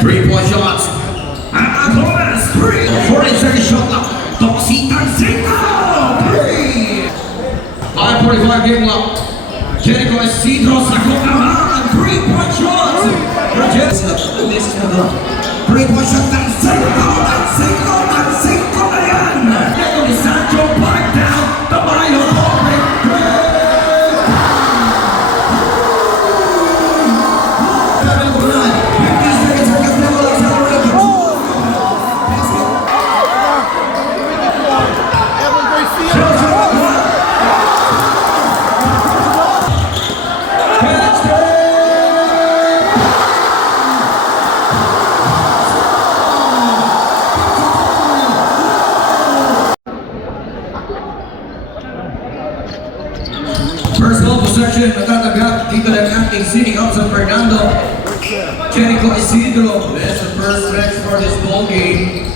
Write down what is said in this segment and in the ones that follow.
3-point shots. Gomez, 3. 40-second shot clock. Toxie Tancinco, 3. 5:45 game clock. Jericho Isidro Saconaman, 3-point shots. Beses na doon. 3-point shot, Tancinco na yan. Diego Di Sancho, back down. Tamayo, Corrick, 50 seconds for Castelo accelerated. First ball possession, natatanggap dito ng ating City of San Fernando. Jericho Isidro, that's the first stretch for this ball game.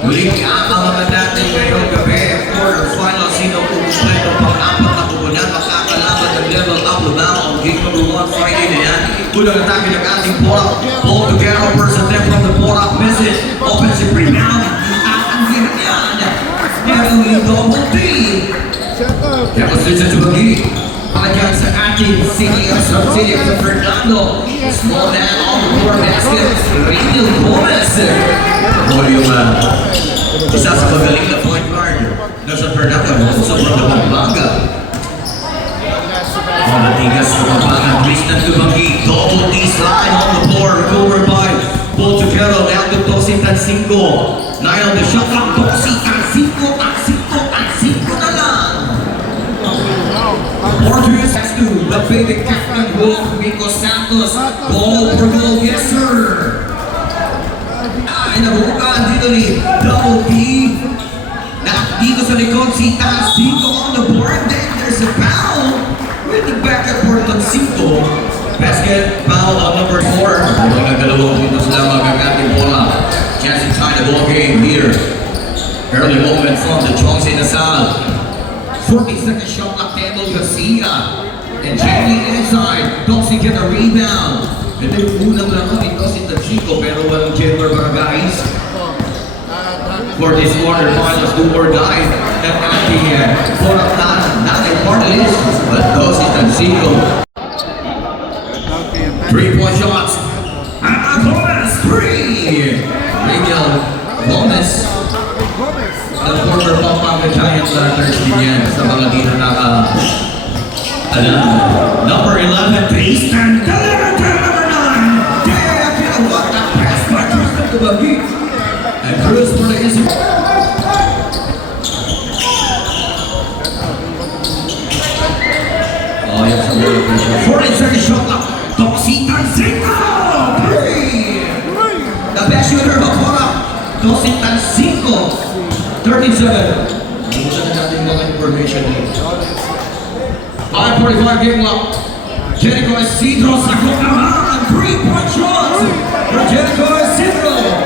Muling aabangan natin ngayong gabi. Quarterfinal, sino kumpleto pang-apat na kupunan makakalaban ng level up lamang ang game number 1 Friday na yan. Kulang atake ng ating Porak. Ball to Garo, first attempt from the Porak, miss it. Offensive rebound, ang hirap yan. Garo yung double D. Demonstration to Bagi. Again sa ating City of San Fernando. Small man on the floor basket. Rachel Gomez. Ito yung isa sa magaling na point guard ng San Fernando. Also from the Pampanga. Matigas sa Pampanga. Tristan to Bagi. Double D slide on the floor. Recovered by Paul Tuquero. Down to Toxie Tancinco. 9 on the shot clock. Toxie Tancinco na lang. Portuguese has to the baby captain Wolf Rico Santos. Ball for goal, yes sir. Inabukan dito ni Double D. Dito sa likod si Tancinco on the board. Then there's a foul with the backup for Tancinco. Basket foul on number 4. Mga dalawang dito sila magagating bola. Chance to tie the ball game here. Early moment from the Chongsi Nasal. 40-second shot clock, Tendo Garcia. And Jamie inside. Doxie get a rebound. And then unang laro ni Doxie Tancinco pero walang Jennifer Barangay's. For this quarterfinals, do or die. At ating not a part of this, but Doxie Tancinco. 3-point shots. Gomez, 3. Rachel Gomez. The former Pampanga Giants starters din yan sa mga dito number 11, Tristan delivered to number 9. Damn, what a pass by Tristan to Bagi. And Cruz for the easy. Oh, yes, a little bit. 40-second shot clock. Toxie Tancinco, 3. The best shooter of Porak, Toxie Tancinco. 37. Bukan na natin mga information dito. 5:45 game clock. Jericho Isidro Saconaman, 3-point shots for Jericho Isidro.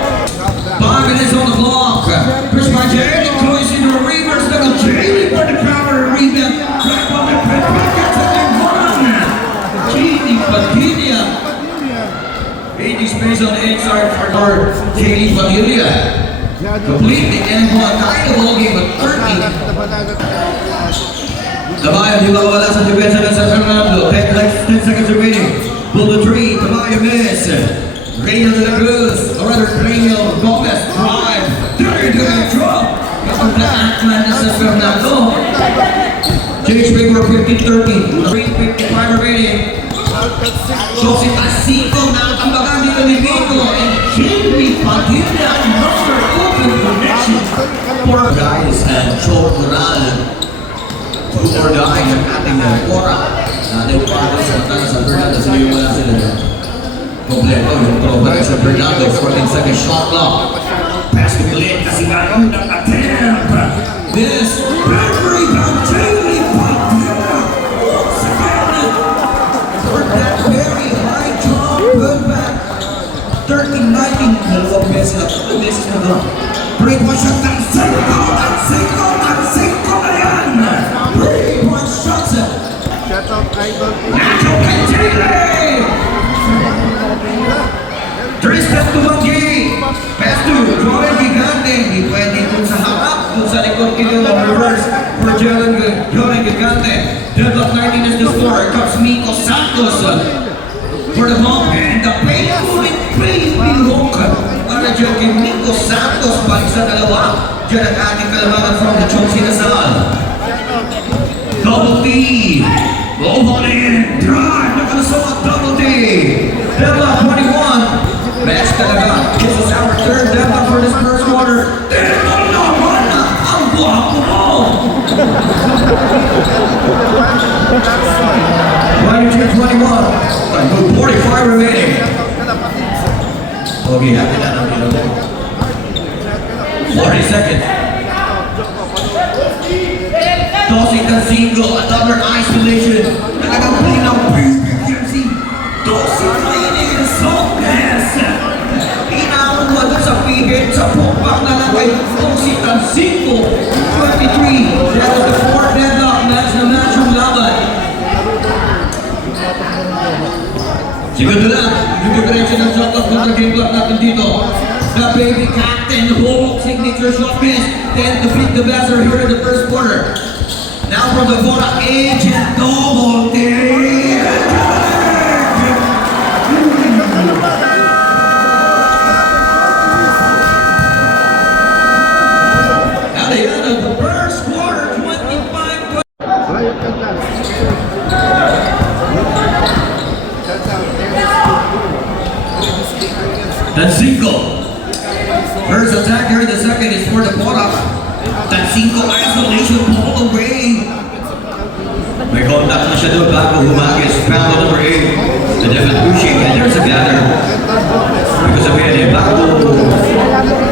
5 minutes on the clock. Push by Jericho Isidro, reverse to Jaylee for the counter rebound. Track on the pit, gets it in 1. Gini Padilla. 80 space on the inside for Jaylee Padilla. Completely and one kind of ball game at 30. Tamayo, di mawala sa depensa ng San Fernando. 10 seconds remaining. Pull the 3. Tamayo miss. Reynel de la Cruz. Or rather, Reynel Gomez drive. Dirty to the drop. Kapag na-ackman na San Fernando. Change paper 15-13. 3:55 remaining. So si Tancinco na ang bagang dito ni Vico. And Jamie Padilla. Another open connection. For guys and Choke Moral. Do or die ng ating Porak. Natin para sa mata sa Fernando. Sino yung wala sila dyan? Kompleto yung tropa sa Fernando. 14-second shot clock. Pass to Glenn kasi ngayon ng attempt. This bad rebound. Jamie Padilla. Second. For that very high drop. Good back. 13-19. Dalawang beses na doon. 3-point shot. Tancinco na yan. 3-point shots. Shut up, idol. Nacho Pentile. Tristan Tumanggi. Pass to Joel Gigante. Hindi pwede dun sa harap. Dun sa likod kilo reverse for Joel Gigante. Deadlock 19 is the score. Here comes Miko Santos for the ball. And the painful hook. Para dyan kay Miko Santos. Balik sa dalawa. Dyan ang ating kalabanan from the Chelsea Nasal. Double T. Over in. Drive. Nakalasot. Double T. Deadlock 21. Match talaga. This is our third deadlock for this first quarter. Deadlock naman na. Ang guwapo mo. 22-21. 45 remaining. Okay, happy na lang nila. 40 seconds. Tossing the single, another isolation. Talagang play ng perfect yan si Tossing training in softness. Inawag mo doon sa pihit, sa pukbak na lang kay Tossing the single. 23. That was the fourth deadlock match na match yung laban. Siguro lang, yung differential ng shot clock kontra game clock natin dito. The baby captain, Hulk signature shot miss. Then to beat the buzzer here in the first quarter. Now from the Bora Agent Double T. At the end of the first quarter, 25-20. Tancinco. First attack here in the second is for the Bora. Tancinco isolation ball away. May contact na siya doon bago humagis. Foul number 8. The Devin pushing and there's a gather. Because of it, bago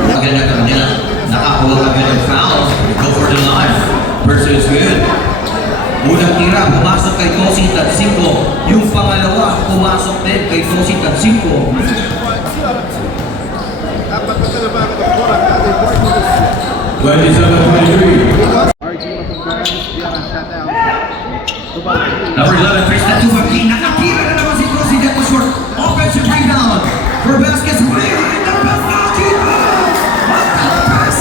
maganda ka nila. Nakakuha ka ng foul. Go for the line. Person is good. Unang tira, pumasok kay Tosi Tancinco. Yung pangalawa, pumasok din kay Tosi Tancinco. 27-23. Number 11, Tristan Tumanggi. Nakatira na naman si Tosi dito short. Offensive rebound for Vasquez. Behind the basket. What the pass?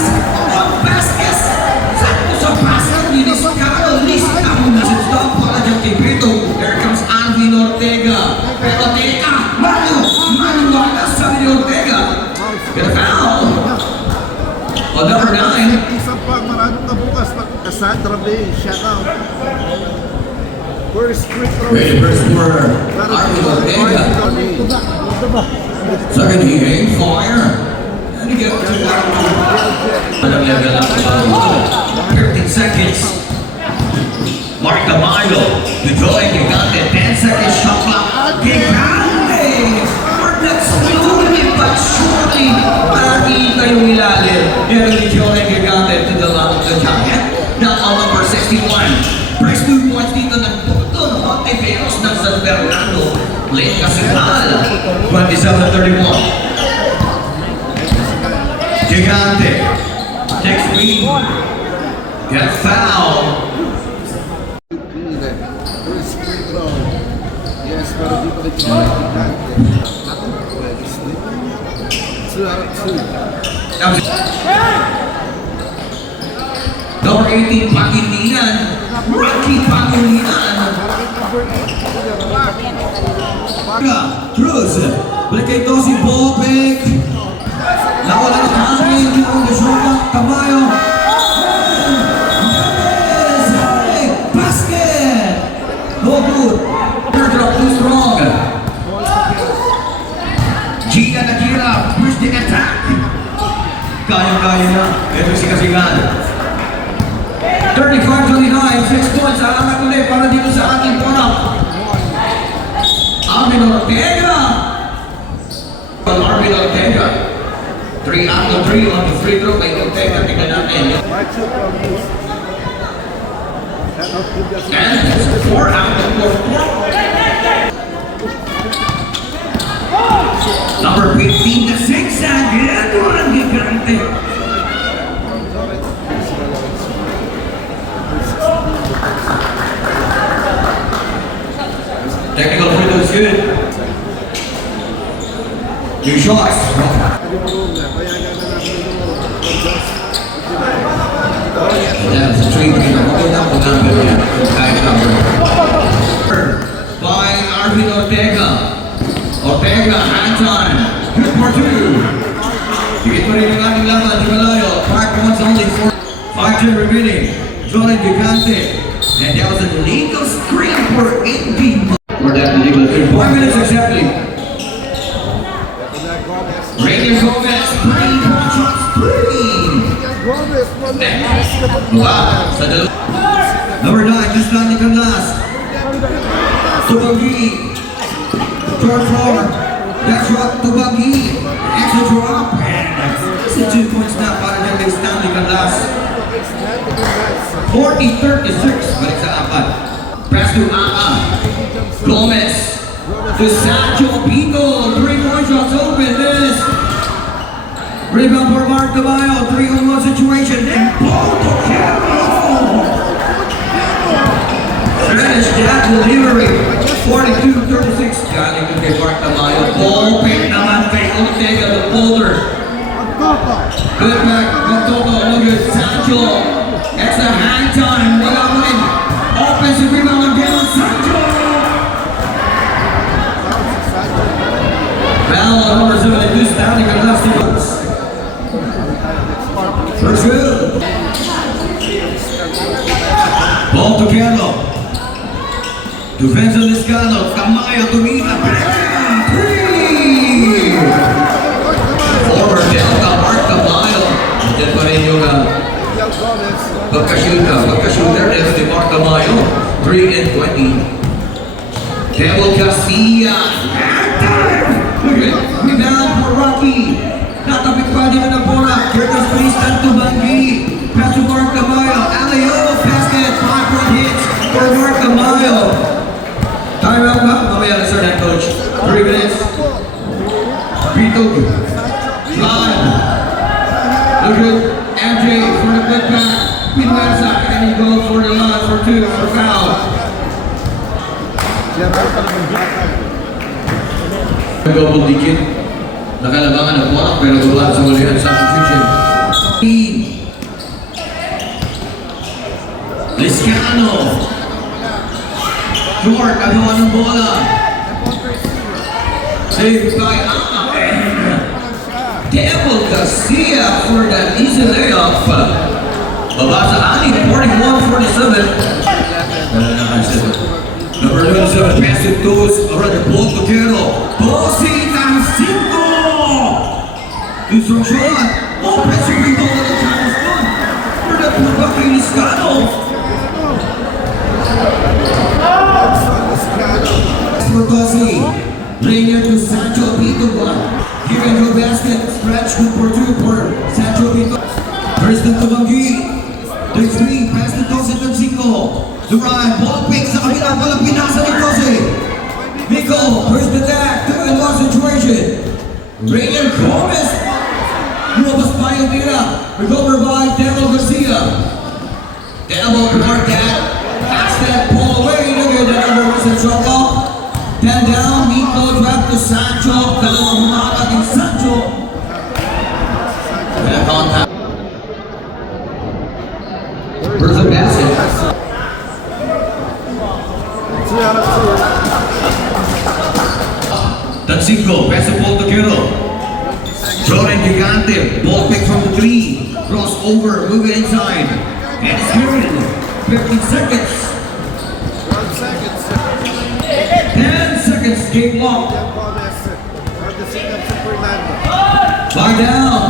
What Vasquez? Sakto sa pass ng Linis Carol. Lista mo na si stop para dyan kay Brito. Here comes Alvin Ortega. Pero teka, Manuwalas sabi ni Ortega. Get a foul. On number 9. Isang pag maraming nabukas na Cassandra Bay, shout out. First free throw. Ready first quarter. Alvin Ortega. Second he aimed fire. And he gets to that. Anong level up sa 13 seconds. Mark Tamayo. To Joy Gigante. 10 seconds shot clock. Gigante. For that slowly but surely. Nakita yung ilalim. Yan ni Joy Gigante to the left of the giant. Now on number 61. First 2 points dito ng Tugtun. Hontiveros ng San Fernando. Late Casinal. 27-31. Gigante. Takes lead. Gets foul. First free throw. Yes, pero dito kay Joy Gigante. Pwede slip. 2 out of 2. Number 18, Pangilinan. Rocky Pangilinan. Cruz. Balik kay Tosi Bopek. Nawala ng hangin yung Deshoka Tamayo. Basket! No good. Third drop too strong. Gia Nakira, push the attack. Kaya-kaya na. Ito si Kasigan. 35-29, 6 points. Alamat ulit para dito sa ating product. Arvin Ortega. Arvin Ortega. 3 out of 3 on the free throw by Ortega. Tingnan natin. And 4 out of 4. Number 15, the zigzag. Ito ang Gigante. Technical free throw is good. Two shots. That's a three pointer. By Arvin Ortega. Ortega, hands on. Good for two. Higit pa rin ang ating laban, di malayo. 5 points only for 5 remaining. Jordan Gigante. And that was a legal screen for 18. For that legal screen. 5 minutes exactly. Rainier Gomez, 3 shots, 3. Wow, sa dalawa. Number 9, just not the last. Tubagi. Third floor. That shot, Tubagi. Extra drop. And 2 points now para dyan kay Stanley Canlas. 40-36. Balik sa apat. Pass to Aa. Gomez. To Sancho Pito. 3 more shots open. Miss. Rebound for Mark Caballo. 3-on-1 situation. And ball to Carroll. Finish that delivery. 42-36. Galing ko kay Mark Caballo. Ball pick naman kay Ortega, the folder. Good back. Good Toto. Look at Sancho. Extra hang time. Wala mo rin. Offensive rebound again on Sancho. Foul on number 72. Stanley Canlas. First good. Ball to Carlo. Defense of Liscano. Camayo to Mina. Three! Forward Delta. Mark Camayo. Diyan pa rin yung pagka-shooter. There's the Mark Camayo. 3 and 20. Tebo Casilla. Look at it. Rebound for Rocky. Natapik pa din na bola. Here goes Tristan Tubagi. Pass to Mark Camayo. Aleo. Basket. 5-point hits for Mark Camayo. Time out ba? Mamaya na sir, coach. 3 minutes. Pito. Drive. Look at MJ for the putback. Pinuesa. And he goes for the line for 2 for foul. Double digit. Nakalabangan ng block pero wala sa ulihan substitution. Liscano. Short, agawa ng bola. Saved by Tebo Garcia for that easy layup. Baba sa Ani, 41-47. Number 27, pass it goes, rather ball to Quero. Bossy times 5! Isang shot. Offensive rebound at the time is done. For the putback kay Liscano. Bossy. Rainier to Sancho Pito. Give and go basket. Stretch good for 2 for Sancho Pito. Tristan Tubagi. Takes 3. Pass to Tose Tansico. Duran, ball pick sa kabila, walang pinasa ni Tose. Miko, first attack, 2-and-1 situation. Rainier Gomez. Lumabas pa yung tira. Recover by Tebo Garcia. Tebo mark that. Pass that ball away. Look at that number 1 shot off. 10 down, Miko drop to Sancho. Dalawang humakat yung Sancho. And a contact. Where's the basket? Tansico, pass the ball to Quero. Jordan Gigante, ball pick from the 3. Cross over, move it inside. And it's good. 15 seconds. 10 seconds, game lock. Fly down.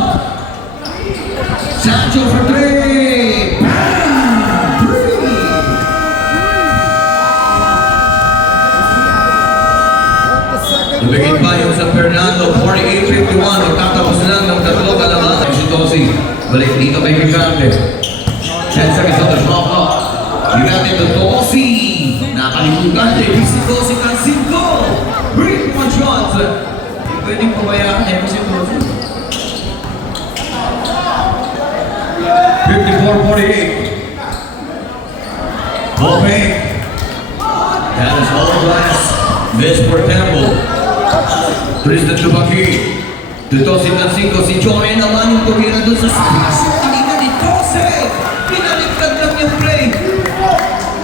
Sancho for 3. Bam! 3. Nabigin pa yung San Fernando, 48-51. Magtatapos lang ng 3 kalaban. Si Tosi, balik dito kay Gigante. 10 seconds on the shot clock. Gigante to Tosi. Nakalimutan din si Tosi ng 5. 3-point shots. Pwedeng pabayaan niya si Tosi. 54-48. Ball fake. That is all glass. Miss for Temple. Tristan Tubaki. Dito si Francisco, si Joey naman yung tumira doon sa spasyo. Kanina ni Tose! Pinaliktad lang yung play.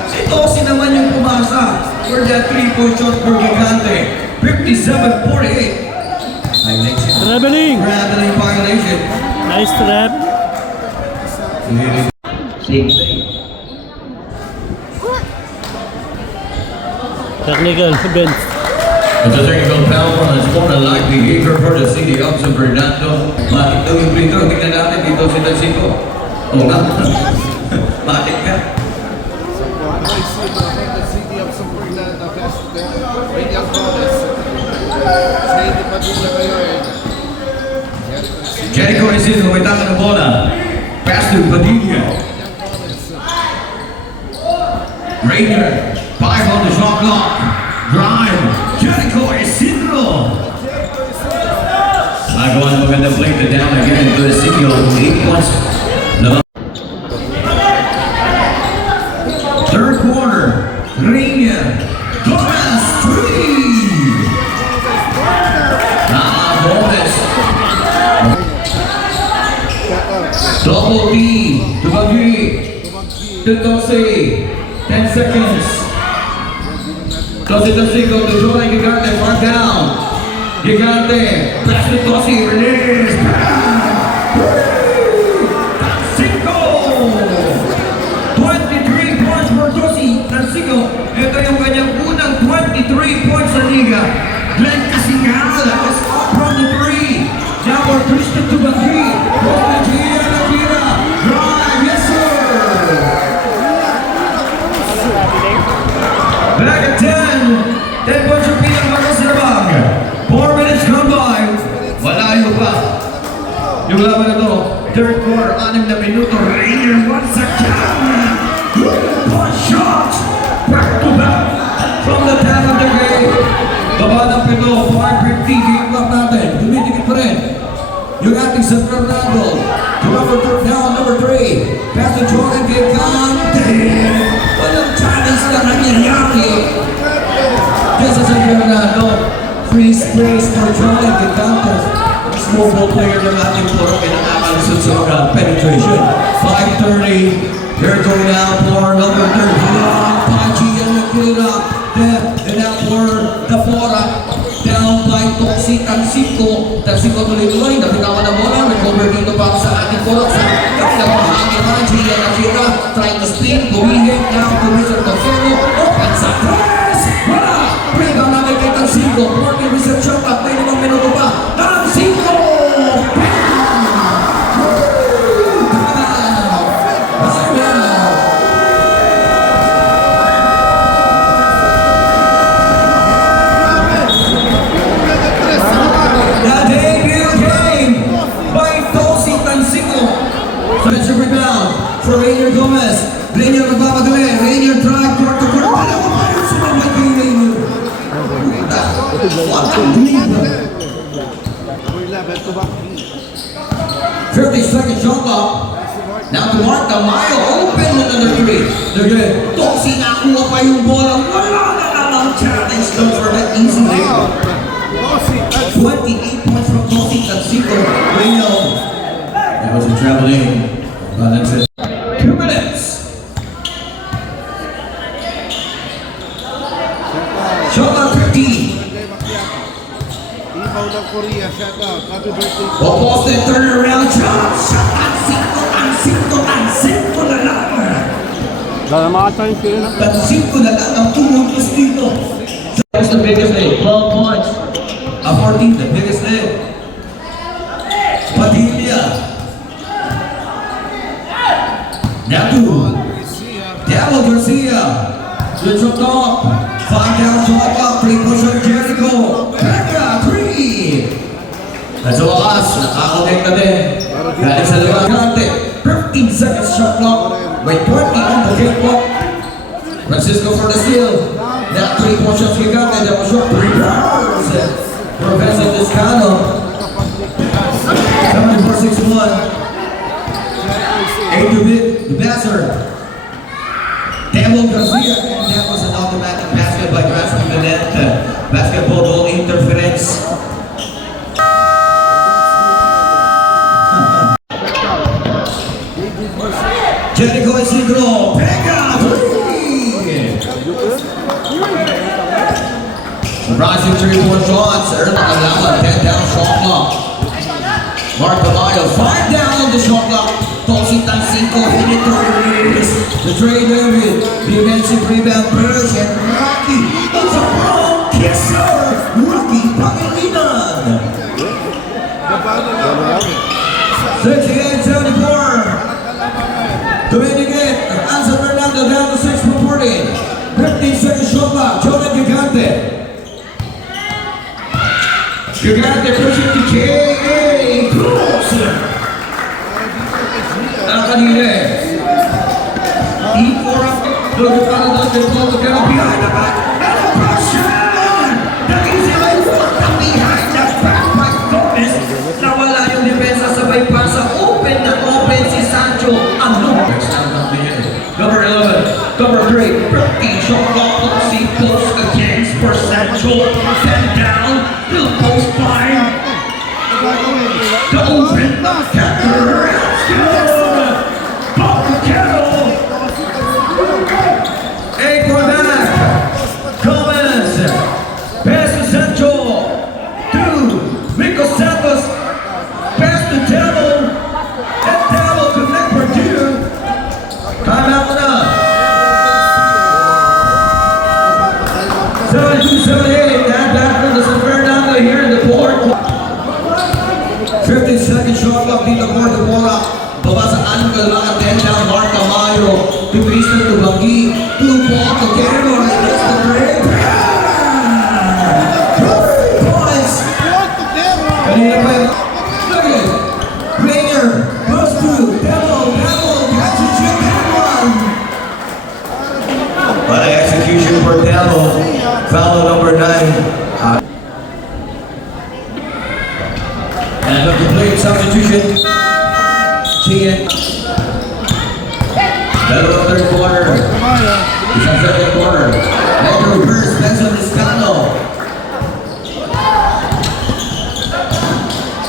Si Tose naman yung pumasa for that 3-point shot for Gigante. 57-48. Traveling. Traveling violation. Nice trap. Same play. Technical bench. It's a technical foul on a sportsmanlike behavior for the city of San Fernando. Matik daw yung free throw. Tingnan natin dito si Francisco. Oo nga. Matik ka. The city of San Fernando Radial Goddess. Sa hindi pa din na kayo eh. Jericho Isidro may tama ng bola. Pass to Padilla. Rainier. 5 on the shot clock. Drive. Jericho Isidro. Nagawa ng magandang play to down again to Ezekiel. 8 points. Third quarter. Rainier. Gomez. 3. Gomez. Double D to Bagri. To Tose. 10 seconds. Tose Francisco to Joey Gigante. Far down. Gigante. Pass to Tose. Release. Francisco. 23 points for Tose Francisco. Ito yung kanyang unang 23 points sa liga. Glenn Casingal is up from the 3. Now for Tristan to Bagri. Drive. Yes, sir. Back at 10. 10 points yung pinakabago sa labang. 4 minutes gone by. Malayo pa. Yung laban na to, third quarter, 6 na minuto. Rainier once again. One shot. Back to back. From the top of the game. Baba ng pito, 5:50. Game clock natin. Dumitikit pa rin. Yung ating San Fernando. Number 3. Pass to Jordan Gigante. Walang challenge na nangyayari. This is San Fernando. Free space for Jordan Gigante. Small ball player ng ating puro pinakakalusot sa mga penetration. 5:30. Here going now for number 30. Pachi and Nakira. And now for the Fora. Down by Toxi Tansico. Tansico tuloy-tuloy. Napitawan na bola. Recover dito pa sa ating puro. Sa kapilang mahangin. Pachi and Nakira. Trying to spin. Gumihit now to Mr. Tosero. Open sa press. Wala. Rebound namin kay Tansico. 40 reset shot at may 5 minuto pa. Tansico! Defensive rebound for Rainier Gomez. Rainier nagpapadali. Rainier drive court to court. Alam mo pa yung sumabay kay Rainier. What a lead. 30-second shot clock. Now to Mark Tamayo. Open with another 3. They're good. Toxi nakuha pa yung bola. Wala na lang challenge doon for that easy layup. 28 points from Toxi Tansico. Rainier. That was a traveling. Well, that's it. 2 minutes. Shot clock 15. Ibaw ng Korea, shout out. Happy birthday. Boston turnaround shot. Shot Tansico na lang. Dala mga chance yun. Tansico na lang ang tumulong dito. That's the biggest lead. 12 points. 14, the biggest lead. Padilla. Now to Daniel Garcia. Good shot off. 5 down shot clock. 3 pusher Jericho. Becca 3. That's all us. Nakakonnect na din. Galing sa labang. 15 seconds shot clock. With 20 on the game clock. Francisco for the steal. That 3 shots you got. That was shot. 3 pounds. Professor Descano. 74-61. 8 to bit. The passer. Daniel Garcia. And that was an automatic basket by grasping the net. Basketball goal interference. Jericho Isidro, pick up 3. Rising 3-point shots, early Alama, 10 down shot clock. Mark Tamayo, 5 down on the shot clock. Tossing time 5, hit it threes. The trade David, defensive rebound burst, and Rocky, it's a wrong kisser. Rocky Pangilinan. 68-74. Dominic it, Anson Fernando down to 6 from 40. 15-second shot clock, Jonah Gigante. Gigante pushing to K.A. Cruz. Kanina. E4 up. Look para doon. They're both gonna behind the back. And a pressure! The easy line from behind the back by Gomez. Nawala yung depensa sabay pasa. Open na open si Sancho. Ano? Number 11. Number 3. 15 shot clock. Si post against for Sancho. 10 down. Little post by. The open. Catcher. Second shot clock dito for the bola. Baba sa anong kalamangan, 10 down, Mark Tamayo. To Tristan Tubagi. 2 ball to Cameron. That's the break. 3 points. Kanina pa yun. Look at it. Rainer goes through. Devil, catches you, Cameron. What an execution for Devil. Foul number 9. And a complete substitution. Chien. Middle of third quarter. It's a second quarter. Enter reverse, Benson Liscano.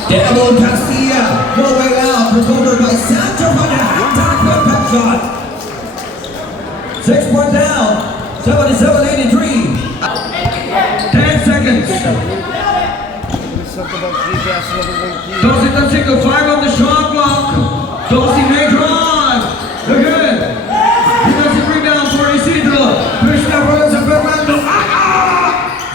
Devil Castilla. No way out. Recovered by Sancho on the halftime putback shot. 6 point down. 77-83. 10 seconds. Dorsey touching the 5 on the shot clock. Dorsey may drive. They're good. Defensive rebound for Isidro. Push na for sa Fernando.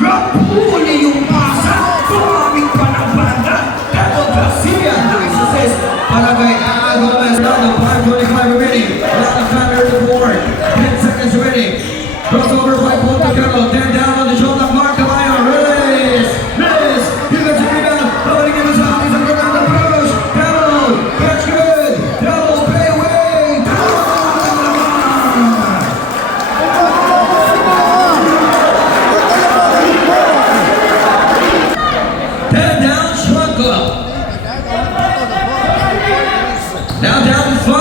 Drop huli yung pasa. Tumaming pa ng banda. Devil Garcia. Nice assist. Para kay Gomez. Fernando, 5:25 remaining. Around the time to the board. 10 seconds remaining. Crossover by Ponte Carlo. 10 down on the shot clock. Mark Tamayo. Release. Miss. Defensive rebound. Nobody give us out. He's around the push. Devil. Catch good. Devil pay away. Ten down, shot clock. Now down to 5.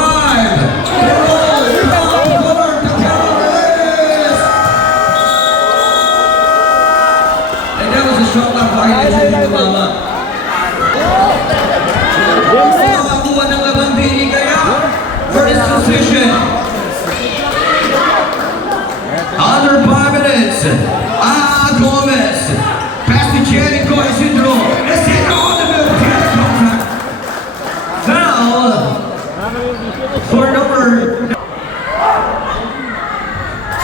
And that was a shot clock violation dito, mama. Makakuha ng labang dini kaya for this position. Under 5 minutes. Gomez. Pass to Jericho Isidro. Isidro on the move. Jericho. Foul for number.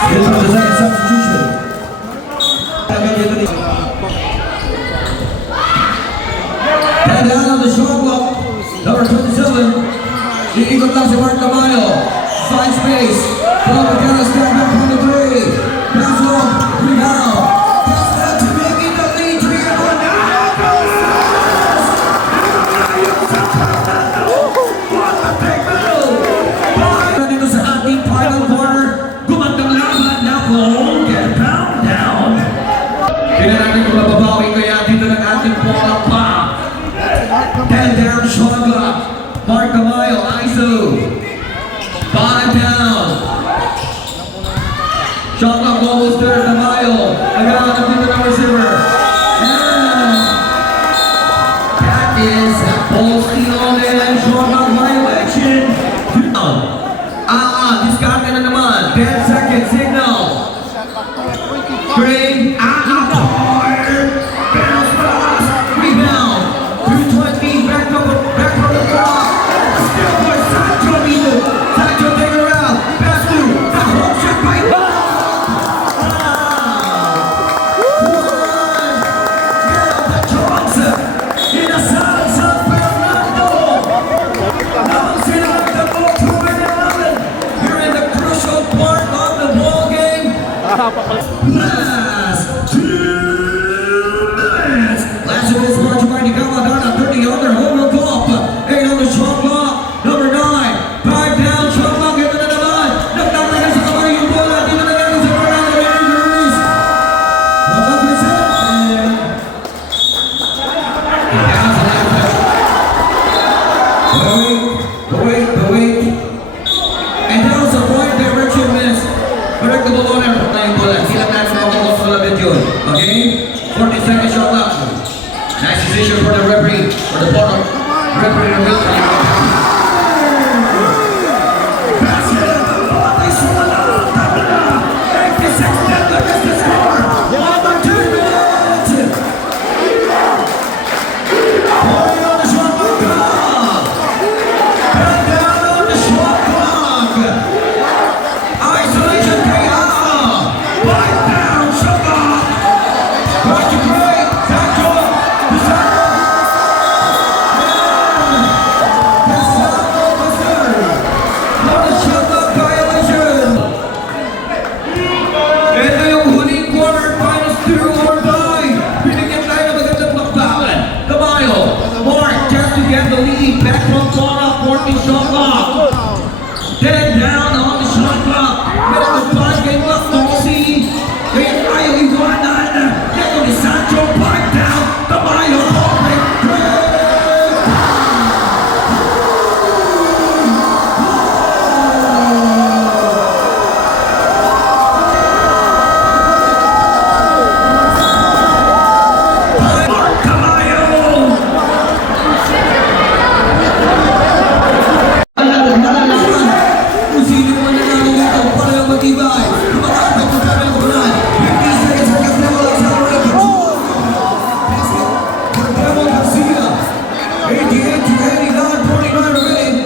This was the second substitution. And down on the shot clock. Number 27. Iikot lang si Mark Tamayo. Find space. Club again, stand back on the 3. Pass off. Rebound. Pass that to making the lead. 3-1 now. What a big battle. Dito sa ating final quarter. Gumandang laban na po. Get pound down. Tingnan natin kung mababawi kaya dito ng ating bola pa. 10 down shot clock. Mark Tamayo, ISO. 5 down. Shot clock almost there, Tamayo. Naghahanap dito ng receiver. And that is a ball steal and shot clock violation. second signal. String out of fire. Bounce pass. Rebound. 220. Back from the block. Still for Sancho Mito. Sancho take her out. Pass through. The hook shot by Johnson. In the south, San Fernando. Now Sinaloa the ball to Allen. You're in the crucial part of the ball game. Last 2 minutes. Last of this march by Nicamadana, 30 on their home run clock. 8 on the shot clock. Number 9. 5 down, shot clock into the line. Knocked down like a somebody you pull out. Even the net is around the injuries. Up is up. And down to that. Wait. And that was a right direction miss. Predictable on everything, but sila tayo makakot sa labit yun. Okay? 40 seconds shot clock. Nice decision for the referee, for the bottom. Referee in the middle. Pass it in the ball. They saw it out. 86 net, look at the score. Over 2 minutes. 40 on the shot clock. And down on the shot clock. Isolation Kayama. 5 down, shot clock. Back to Gray. Sancho. Ito yung huling quarterfinals, do or die. Binigyan tayo ng magandang magbawan. Tamayo, Mark just to get the lead. Back from corner, 40 shot clock. 10 down on the shot clock. Meron ng 5 game left, Mossy. Kaya tayo iwanan. Ito ni Sancho, 5 down. Tamayo, perfect break. Mark Tamayo. Kung sino man nanalo dito, pareho matibay. Kumakapit ng kamay ko na. 50 seconds for Castelo accelerated. Basket for Demo Garcia. 88 to 89, 49 remaining.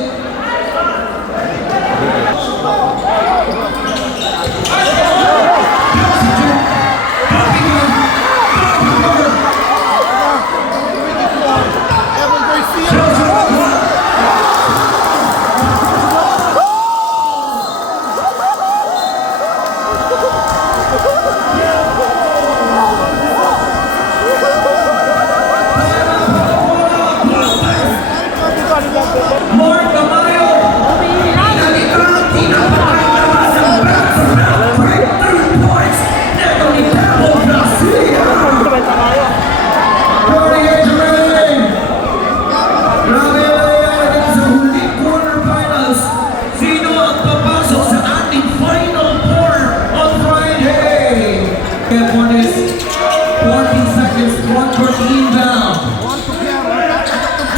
Mark Tamayo. Tinapatay naman ang back-to-back breakthrough points. Ito ni Demo Garcia. 38 remaining. Grabe na nangyayari sa huling quarterfinals. Sino ang papasok sa ating Final Four on Friday? Kaya for this 40 seconds, 1 inbound.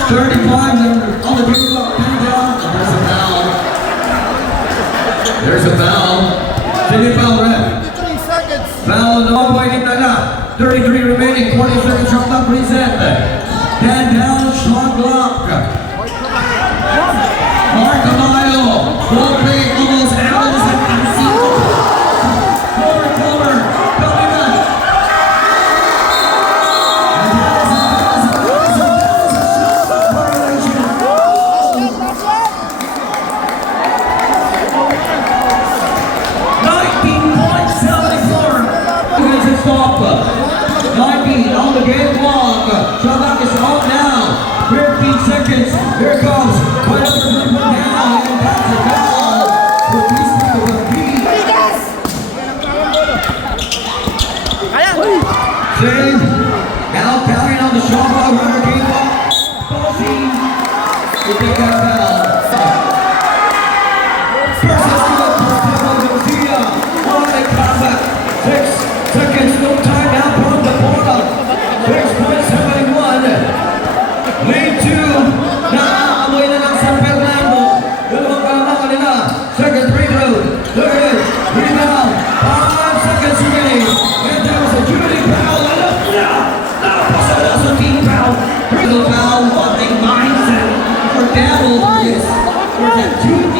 35 on the game clock, 10 down. There's a foul. There's a foul. Sige foul, ref. 3 seconds. Foul, no point na na. 33 remaining, 40 seconds shot clock reset. 10 down, shot clock. Mark Tamayo, ball play almost out of the second. Forward, coming up. And that is a violation. 19.74. Here's his stop. 19 on the game clock. Shot clock is out now. 15 seconds. Here comes. Right up the one down. And that's a foul. For these people to beat. Save. Now carrying on the shot clock. Runner game clock. Bossy. To take that foul. First let's go for Demo Garcia. What a comeback. 6 seconds. No time now from the bottom. 6.71. Lead 2. Naamoy na ng San Fernando. Dalawang kalamangan nila. Second free throw. Look at it. Rebound. Crystal foul, wanting mindset for Devil for this. For the 2